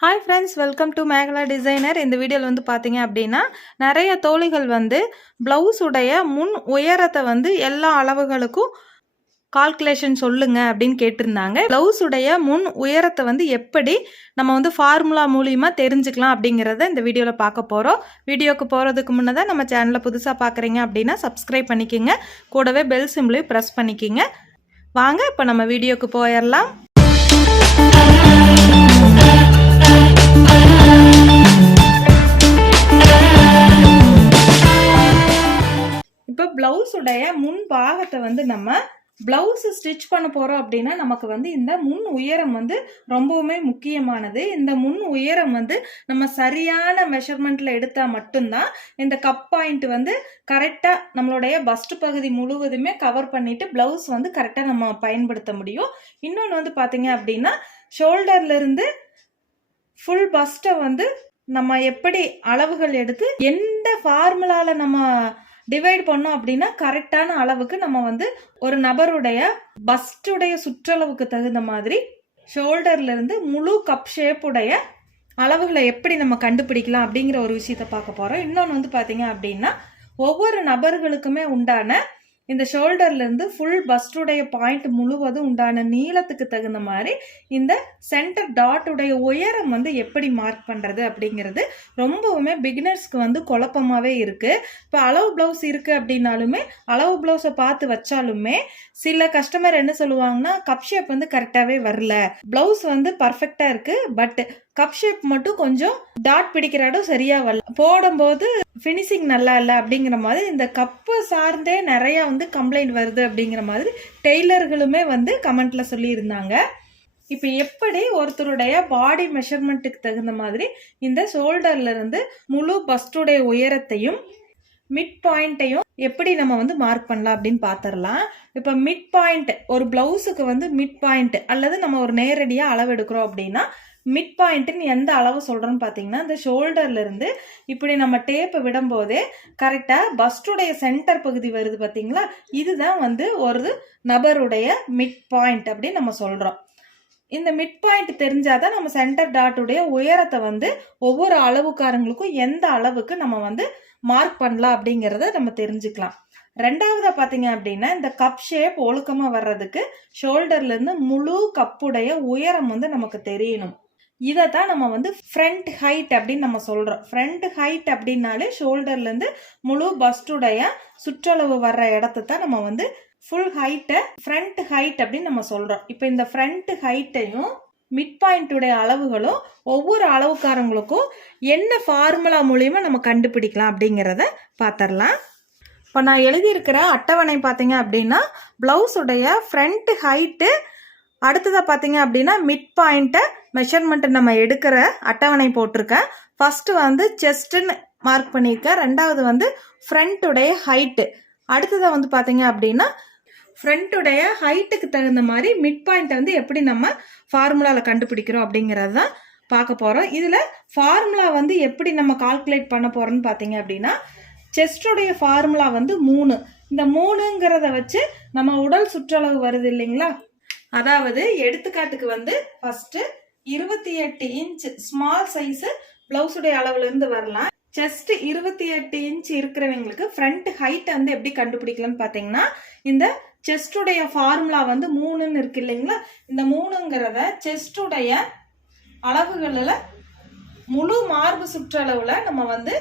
Hi friends welcome to Megala designer இந்த வீடியோவில் வந்து பார்த்தீங்க அப்படின்னா நிறைய தோழிகள் வந்து ப்ளவுஸ் உடைய முன் உயரத்தை வந்து எல்லா அளவுகளுக்கும் கால்குலேஷன் சொல்லுங்க அப்படின்னு கேட்டிருந்தாங்க. ப்ளவுஸ் உடைய முன் உயரத்தை வந்து எப்படி நம்ம வந்து ஃபார்முலா மூலியமாக தெரிஞ்சுக்கலாம் அப்படிங்கிறத இந்த வீடியோவில் பார்க்க போகிறோம் வீடியோக்கு போகிறதுக்கு முன்னே நம்ம சேனலை புதுசாக பார்க்குறீங்க அப்படின்னா சப்ஸ்கிரைப் பண்ணிக்கிங்க. கூடவே பெல் சிம்லையும் ப்ரெஸ் பண்ணிக்கோங்க. வாங்க இப்போ நம்ம வீடியோக்கு போயிடலாம். ப்ளவுஸுடைய முன் பாகத்தை வந்து நம்ம பிளவுஸ் ஸ்டிச் பண்ண போகிறோம் அப்படின்னா நமக்கு வந்து இந்த முன் உயரம் வந்து ரொம்பவுமே முக்கியமானது. இந்த முன் உயரம் வந்து நம்ம சரியான மெஷர்மெண்ட்டில் எடுத்தால் மட்டும்தான் இந்த கப் பாயிண்ட் வந்து கரெக்டாக நம்மளுடைய பஸ்ட் பகுதி முழுவதுமே கவர் பண்ணிவிட்டு பிளவுஸ் வந்து கரெக்டாக நம்ம பயன்படுத்த முடியும். இன்னொன்று வந்து பார்த்தீங்க அப்படின்னா ஷோல்டர்லேருந்து ஃபுல் பஸ்ட்டை வந்து நம்ம எப்படி அளவுகள் எடுத்து எந்த ஃபார்முலாவில் நம்ம டிவைட் பண்ணோம் அப்படின்னா கரெக்டான அளவுக்கு நம்ம வந்து ஒரு நபருடைய பஸ்டுடைய சுற்றளவுக்கு தகுந்த மாதிரி ஷோல்டர்ல இருந்து முழு கப் ஷேப்புடைய அளவுகளை எப்படி நம்ம கண்டுபிடிக்கலாம் அப்படிங்கிற ஒரு விஷயத்த பார்க்க போறோம். இன்னொன்று வந்து பார்த்தீங்க அப்படின்னா ஒவ்வொரு நபர்களுக்குமே உண்டான இந்த ஷோல்டர்லேருந்து ஃபுல் பஸ்டுடைய பாயிண்ட் முழுவதும் உண்டான நீளத்துக்கு தகுந்த மாதிரி இந்த சென்டர் டாட்டுடைய உயரம் வந்து எப்படி மார்க் பண்ணுறது அப்படிங்கிறது ரொம்பவுமே பிகினர்ஸ்க்கு வந்து குழப்பமாகவே இருக்குது இப்போ அளவு ப்ளவுஸ் இருக்குது அப்படின்னாலுமே அளவு ப்ளவுஸை பார்த்து வச்சாலுமே சில கஸ்டமர் என்ன சொல்லுவாங்கன்னா கப் ஷேப் வந்து கரெக்டாகவே வரல. ப்ளவுஸ் வந்து பர்ஃபெக்டாக இருக்குது பட் கப் ஷேப் மட்டும் கொஞ்சம் டாட் பிடிக்கிற இடம் சரியா வரல. போடும்போது ஃபினிஷிங் நல்லா இல்லை அப்படிங்கிற மாதிரி இந்த கப்பு சார்ந்தே நிறைய வந்து கம்ப்ளைண்ட் வருது அப்படிங்கிற மாதிரி டெய்லர்களுமே வந்து கமெண்ட்ல சொல்லியிருந்தாங்க. இப்போ எப்படி ஒருத்தருடைய பாடி மெஷர்மெண்ட்டுக்கு தகுந்த மாதிரி இந்த ஷோல்டர்லேருந்து முழு பஸ்டுடைய உயரத்தையும் மிட் பாயிண்ட்டையும் எப்படி நம்ம வந்து மார்க் பண்ணலாம் அப்படின்னு பார்த்துடலாம் இப்போ மிட் பாயிண்ட் ஒரு பிளவுஸுக்கு வந்து மிட் பாயிண்ட் அல்லது நம்ம ஒரு நேரடியாக அளவு எடுக்கிறோம் அப்படின்னா மிட் பாயிண்ட்டுன்னு எந்த அளவு சொல்கிறோன்னு பார்த்தீங்கன்னா இந்த ஷோல்டர்லேருந்து இப்படி நம்ம டேப்பை விடும்போதே கரெக்டாக பஸ்டுடைய சென்டர் பகுதி வருது பார்த்தீங்களா இதுதான் வந்து ஒரு நபருடைய மிட் பாயிண்ட் அப்படின்னு நம்ம சொல்கிறோம் இந்த மிட் பாயிண்ட் தெரிஞ்சாதான் நம்ம சென்டர் டாட்டுடைய உயரத்தை வந்து ஒவ்வொரு அளவுக்காரங்களுக்கும் எந்த அளவுக்கு நம்ம வந்து மார்க் பண்ணலாம் அப்படிங்கிறத நம்ம தெரிஞ்சுக்கலாம். ரெண்டாவதாக பார்த்தீங்க அப்படின்னா இந்த கப் ஷேப் ஒழுக்கமாக வர்றதுக்கு ஷோல்டர்லேருந்து முழு கப்புடைய உயரம் வந்து நமக்கு தெரியணும். இதை தான் நம்ம வந்து ஃப்ரண்ட் ஹைட் அப்படின்னு நம்ம சொல்கிறோம் ஃப்ரண்ட் ஹைட் அப்படின்னாலே ஷோல்டர்லேருந்து முழு பஸ்டுடைய சுற்றளவு வர்ற இடத்த தான் நம்ம வந்து ஃபுல் ஹைட்டை ஃப்ரண்ட் ஹைட் அப்படின்னு நம்ம சொல்கிறோம் இப்போ இந்த ஃப்ரண்ட் ஹைட்டையும் மிட் பாயிண்ட்டுடைய அளவுகளும் ஒவ்வொரு அளவுக்காரங்களுக்கும் என்ன ஃபார்முலா மூலியமாக நம்ம கண்டுபிடிக்கலாம் அப்படிங்கிறத பார்த்துடலாம் இப்போ நான் எழுதியிருக்கிற அட்டவணை பார்த்தீங்க அப்படின்னா ப்ளவுஸுடைய ஃப்ரண்ட் ஹைட்டு அடுத்ததாக பார்த்தீங்க அப்படின்னா மிட் பாயிண்ட்டை மெஷர்மெண்ட்டு நம்ம எடுக்கிற அட்டவணை போட்டிருக்கேன். ஃபஸ்ட்டு வந்து செஸ்ட்டுன்னு மார்க் பண்ணியிருக்கேன். ரெண்டாவது வந்து ஃப்ரண்ட்டுடைய ஹைட்டு அடுத்ததாக வந்து பார்த்தீங்க அப்படின்னா ஃப்ரண்ட்டுடைய ஹைட்டுக்கு தகுந்த மாதிரி மிட் பாயிண்ட்டை வந்து எப்படி நம்ம ஃபார்முலாவில் கண்டுபிடிக்கிறோம் அப்படிங்கிறது தான் பார்க்க போகிறோம் இதில் ஃபார்முலா வந்து எப்படி நம்ம கால்குலேட் பண்ண போகிறோம்னு பார்த்தீங்க அப்படின்னா செஸ்டுடைய ஃபார்முலா வந்து மூணு. இந்த மூணுங்கிறத வச்சு நம்ம உடல் சுற்றளவு வருது இல்லைங்களா? அதாவது எடுத்துக்காட்டுக்கு வந்து ஃபர்ஸ்ட் இருபத்தி எட்டு இன்ச் ஸ்மால் சைஸ் பிளவுஸுடைய அளவுல இருந்து வரலாம். செஸ்ட் இருபத்தி எட்டு இன்ச் இருக்கிறவங்களுக்கு ஃப்ரண்ட் ஹைட் வந்து எப்படி கண்டுபிடிக்கலாம்னு பார்த்தீங்கன்னா இந்த செஸ்டுடைய ஃபார்முலா வந்து மூணுன்னு இருக்கு இல்லைங்களா? இந்த மூணுங்கிறத செஸ்டுடைய அளவுகளில் முழு மார்பு சுற்றளவுல நம்ம வந்து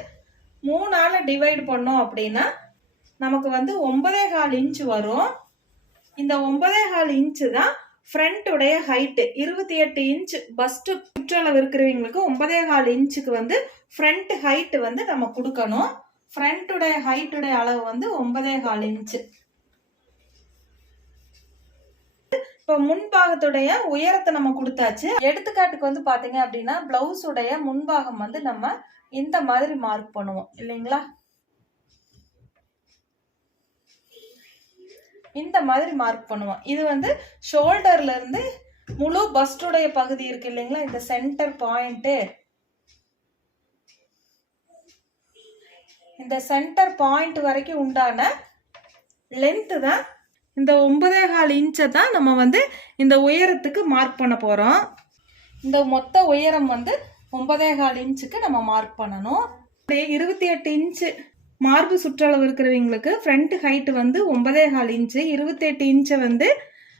மூணால டிவைட் பண்ணோம் அப்படின்னா நமக்கு வந்து ஒன்பதே கால் இன்ச் வரும். இந்த ஒன்பதே கால் இன்ச்சு தான் ஃப்ரண்ட்டுடைய ஹைட்டு இருபத்தி எட்டு இன்ச் பஸ்ட்டு சுற்றளவு இருக்கிறவங்களுக்கு ஒன்பதே கால் இன்ச்சுக்கு வந்து ஃப்ரண்ட் ஹைட்டு வந்து நம்ம கொடுக்கணும். ஃப்ரண்ட்டுடைய ஹைட்டுடைய அளவு வந்து ஒன்பதே கால் இன்ச்சு இப்போ முன்பாகத்துடைய உயரத்தை நம்ம கொடுத்தாச்சு. எடுத்துக்காட்டுக்கு வந்து பார்த்தீங்க அப்படின்னா பிளவுஸுடைய முன்பாகம் வந்து நம்ம இந்த மாதிரி மார்க் பண்ணுவோம். இல்லைங்களா? இந்த மாதிரி மார்க் பண்ணுவோம் இது வந்து ஷோல்டர்ல இருந்து முழு பஸ்டுடைய பகுதி இருக்கு இல்லைங்களா? இந்த சென்டர் பாயிண்ட் இந்த சென்டர் பாயிண்ட் வரைக்கும் உண்டான லென்த் தான் இந்த ஒன்பதே கால் இன்ச்சை தான் நம்ம வந்து இந்த உயரத்துக்கு மார்க் பண்ண போகிறோம் இந்த மொத்த உயரம் வந்து ஒன்பதே கால் இன்ச்சுக்கு நம்ம மார்க் பண்ணணும். இருபத்தி எட்டு இன்ச்சு மார்பு சுற்றளவு இருக்கிறவங்களுக்கு ஃப்ரண்ட் ஹைட் வந்து ஒன்பதே கால் இன்ச்சு இருபத்தெட்டு இன்ச்சை வந்து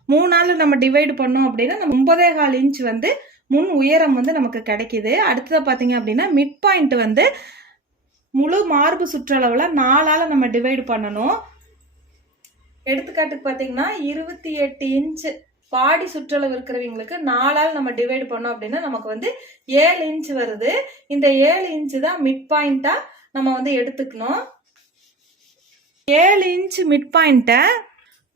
மூணால் நம்ம டிவைடு பண்ணோம் அப்படின்னா நம்ம ஒன்பதே கால் இன்ச் வந்து முன் உயரம் வந்து நமக்கு கிடைக்கிது. அடுத்தது பார்த்தீங்க அப்படின்னா மிட் பாயிண்ட் வந்து முழு மார்பு சுற்றளவில் நாலால் நம்ம டிவைடு பண்ணணும். எடுத்துக்காட்டுக்கு பார்த்தீங்கன்னா இருபத்தி எட்டு இன்ச்சு பாடி சுற்றளவு இருக்கிறவங்களுக்கு நாலால் நம்ம டிவைடு பண்ணோம் அப்படின்னா நமக்கு வந்து ஏழு இன்ச் வருது. இந்த ஏழு இன்ச்சு தான் மிட் பாயிண்ட்டாக நம்ம வந்து எடுத்துக்கணும். ஏழு இன்ச் மிட் பாயிண்ட்டை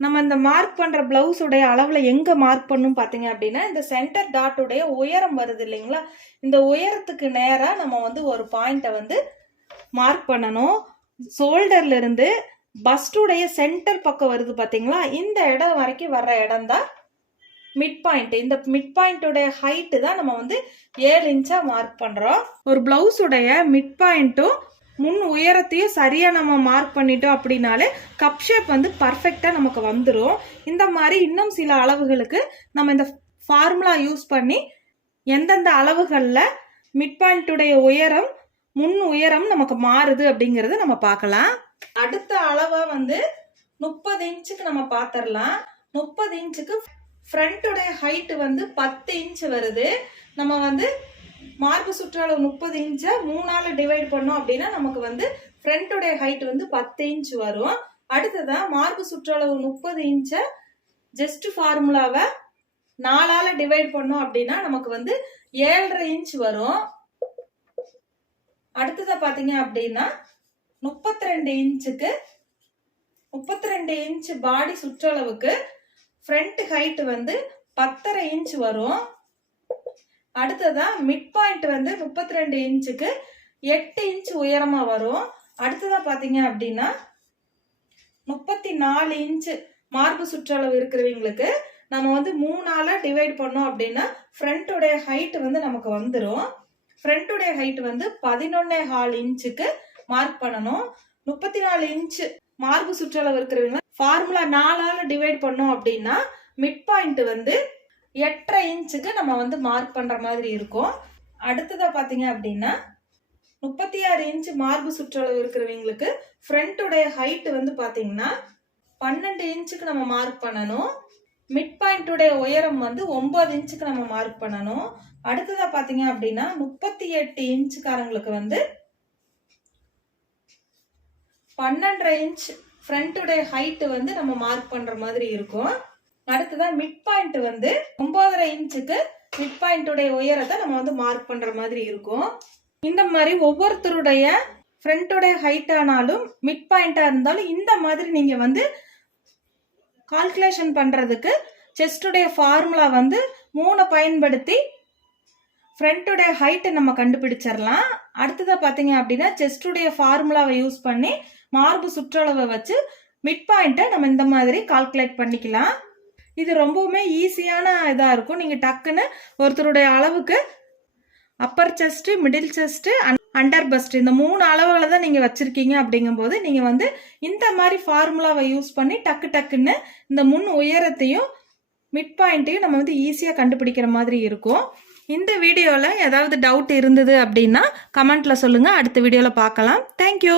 நம்ம இந்த மார்க் பண்ணுற ப்ளவுஸுடைய அளவில் எங்கே மார்க் பண்ணும் பார்த்தீங்க அப்படின்னா இந்த சென்டர் டாட்டுடைய உயரம் வருது இல்லைங்களா? இந்த உயரத்துக்கு நேராக நம்ம வந்து ஒரு பாயிண்ட்டை வந்து மார்க் பண்ணணும். ஷோல்டர்லேருந்து பஸ்டுடைய சென்டர் பக்கம் வருது பார்த்தீங்களா? இந்த இடம் வரைக்கும் வர்ற இடம் தான் மிட் பாயிண்ட் இந்த மிட் பாயிண்ட்டுடைய ஹைட்டு தான் நம்ம வந்து ஏழு இன்ச்சாக மார்க் பண்ணுறோம் ஒரு ப்ளவுஸுடைய மிட் பாயிண்ட்டும் முன் உயரத்தையும் சரியாக நம்ம மார்க் பண்ணிட்டோம் அப்படின்னாலே கப் ஷேப் வந்து பர்ஃபெக்டாக நமக்கு வந்துடும் இந்த மாதிரி இன்னும் சில அளவுகளுக்கு நம்ம இந்த ஃபார்முலா யூஸ் பண்ணி எந்தெந்த அளவுகளில் மிட் பாயிண்ட்டுடைய உயரம் முன் உயரம் நமக்கு மாறுது அப்படிங்கறத நம்ம பார்க்கலாம். அடுத்த அளவை வந்து முப்பது இன்ச்சுக்கு நம்ம பார்த்துடலாம் முப்பது இன்ச்சுக்கு ஃப்ரண்ட்டுடைய ஹைட்டு வந்து பத்து இன்ச் வருது. நம்ம வந்து மார்பு சுற்றளவு முப்பது இன்ச்சை மூணால டிவைட் பண்ணோம் அப்படின்னா நமக்கு வந்து ஃப்ரண்ட்டுடைய ஹைட் வந்து பத்து இன்ச் வரும். அடுத்ததான் மார்பு சுற்றளவு முப்பது இன்ச்சை ஜஸ்ட் ஃபார்முலாவை நாலால டிவைட் பண்ணோம் அப்படின்னா நமக்கு வந்து ஏழரை இன்ச் வரும். அடுத்ததை பார்த்தீங்க அப்படின்னா முப்பத்தி ரெண்டு இன்ச்சுக்கு முப்பத்தி ரெண்டு இன்ச் பாடி சுற்றளவுக்கு ஃப்ரண்ட் ஹைட் வந்து பத்தரை இன்ச் வரும். அடுத்ததான் மிட் பாயிண்ட் வந்து முப்பத்தி ரெண்டு இன்ச்சுக்கு எட்டு இன்ச் உயரமாக வரும். அடுத்ததாக பார்த்தீங்க அப்படின்னா முப்பத்தி நாலு இன்ச் மார்பு சுற்றளவு இருக்கிறவங்களுக்கு நம்ம வந்து மூணால டிவைட் பண்ணோம் அப்படின்னா ஃப்ரண்ட்டுடைய ஹைட் வந்து நமக்கு வந்துடும் ஃப்ரண்ட்டுடைய ஹைட் வந்து பதினொன்னே ஹால் இன்ச்சுக்கு மார்க் பண்ணணும். முப்பத்தி நாலு இன்ச் மார்பு சுற்றளவு இருக்கிறவங்க ஃபார்முலா நாலால டிவைட் பண்ணோம் அப்படின்னா மிட் பாயிண்ட் வந்து எட்டரை இன்ச்சுக்கு நம்ம வந்து மார்க் பண்ணுற மாதிரி இருக்கும். அடுத்ததாக பார்த்தீங்க அப்படின்னா முப்பத்தி ஆறு இன்ச் மார்பு சுற்றளவு இருக்கிறவங்களுக்கு ஃப்ரண்ட்டுடைய ஹைட் வந்து பார்த்தீங்கன்னா பன்னெண்டு இன்ச்சுக்கு நம்ம மார்க் பண்ணணும். மிட் பாயிண்ட்டுடைய உயரம் வந்து ஒம்பது இன்ச்சுக்கு நம்ம மார்க் பண்ணணும். அடுத்ததாக பார்த்தீங்க அப்படின்னா முப்பத்தி எட்டு இன்ச்சுக்காரங்களுக்கு வந்து பன்னெண்டரை இன்ச் ஃப்ரண்ட்டுடைய ஹைட்டு வந்து நம்ம மார்க் பண்ணுற மாதிரி இருக்கும். அடுத்ததான் மிட் பாயிண்ட் வந்து ஒன்பதரை இன்ச்சுக்கு மிட் பாயிண்ட்டுடைய உயரத்தை நம்ம வந்து மார்க் பண்ற மாதிரி இருக்கும். இந்த மாதிரி ஒவ்வொருத்தருடைய ஃப்ரண்ட்டோடைய ஹைட் ஆனாலும் மிட் பாயிண்டா இருந்தாலும் இந்த மாதிரி நீங்க வந்து கால்குலேஷன் பண்றதுக்கு செஸ்டுடைய ஃபார்முலா வந்து மூணை பயன்படுத்தி ஃப்ரண்ட்டுடைய ஹைட்டை நம்ம கண்டுபிடிச்சிடலாம். அடுத்ததாக பார்த்தீங்க அப்படின்னா செஸ்டுடைய ஃபார்முலாவை யூஸ் பண்ணி மார்பு சுற்றளவை வச்சு மிட் பாயிண்ட்டை நம்ம இந்த மாதிரி கால்குலேட் பண்ணிக்கலாம். இது ரொம்பவுமே ஈஸியான இதாக இருக்கும். நீங்கள் டக்குன்னு ஒருத்தருடைய அளவுக்கு upper chest middle chest under bust இந்த மூணு அளவுகளை தான் நீங்கள் வச்சுருக்கீங்க அப்படிங்கும்போது நீங்கள் வந்து இந்த மாதிரி ஃபார்முலாவை யூஸ் பண்ணி டக்கு டக்குன்னு இந்த முன் உயரத்தையும் மிட் பாயிண்ட்டையும் நம்ம வந்து ஈஸியாக கண்டுபிடிக்கிற மாதிரி இருக்கும். இந்த வீடியோவில் ஏதாவது டவுட் இருந்தது அப்படின்னா கமெண்ட்டில் சொல்லுங்கள் அடுத்த வீடியோவில் பார்க்கலாம். தேங்க்யூ